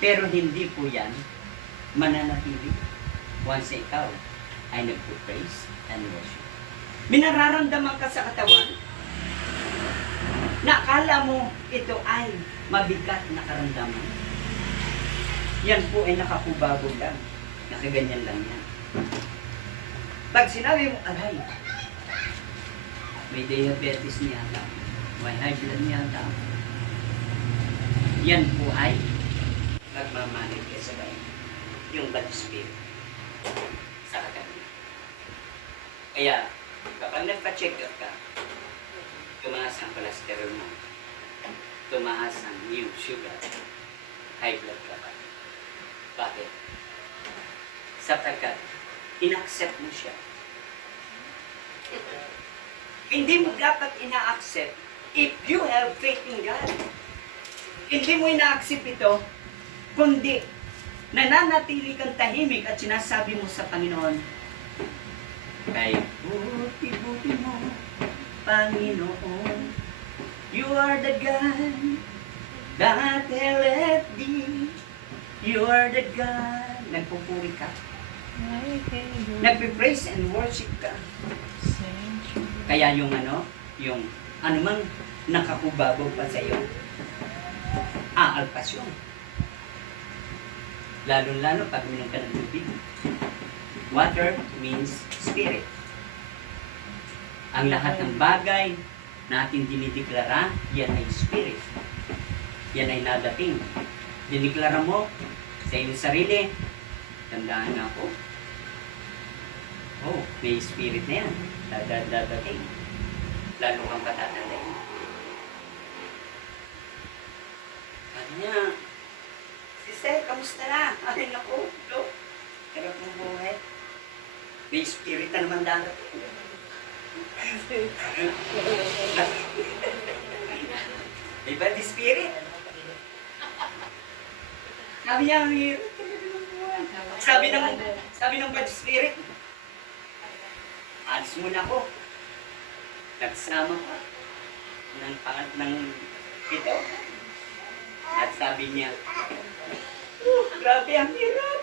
Pero hindi po yan mananatili once ikaw ay nagpo-praise and worship. Minararamdaman ka sa katawan na akala mo ito ay mabigat na karamdaman. Yan po ay nakakubabog lang. Nakaganyan lang yan. Pag sinabi mo, aray, may diabetes niya daw, may high blood niya daw, yan po ay nagmamanig ka sa bayan. Yung bad spirit sa katawan. Kaya, kapag nagpa-check up ka, tumaas ang cholesterol mo, tumaas ang yung sugar, high blood ka pa. Bakit? Sapagkat, ina-accept mo siya. Hindi mo dapat ina-accept if you have faith in God. Hindi mo ina-accept ito, kundi nananatili kang tahimik at sinasabi mo sa Panginoon, kay buti-buti mo, Panginoon, you are the God that held thee. You are the God. Nagpupuri ka. Nagpe-praise and worship ka. Kaya yung anumang nakakubabog pa sa iyo, aalpas yun. Lalo-lalo pag uminom ka ng tubig. Water means spirit. Ang lahat ng bagay na ating dinideklara, yan ay spirit. Yan ay nadating. Dineklara mo sa iyong sarili, tandaan nga po, oh, may spirit na yan. Dadating. Lalo kang patatandayin. Sabi niya, Sister, kamusta na? Ay, naku, ito. Harap mong buhay. May spirit na naman dadating. Iba di spirit. Sabi niya, ang hirap. Sabi ng bad spirit, alis muna ako. Nagsama ka ng ito. At sabi niya, grabe ang hirap.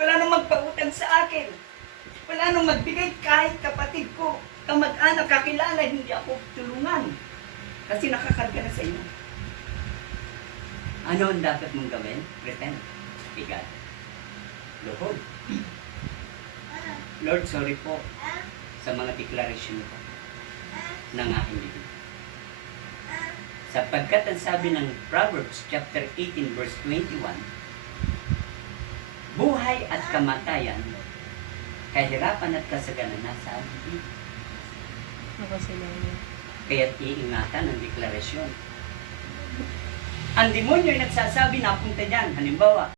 Wala nang magpautang sa akin. Wala nang magbigay kahit kapatid ko, kamag-anak, kakilala, hindi ako tulungan. Kasi nakakarga na sa inyo. Ano ang dapat mong gawin? Repent. God. Lord. Lord, sorry po sa mga deklarasyon ko ng aking bibig. Sapagkat ang sabi ng Proverbs chapter 18 verse 21, buhay at kamatayan, kahirapan at kasaganan nasa ating bibig. Kaya't iingatan ang deklarasyon. Ang demonyo ay nagsasabi na punta dyan. Halimbawa,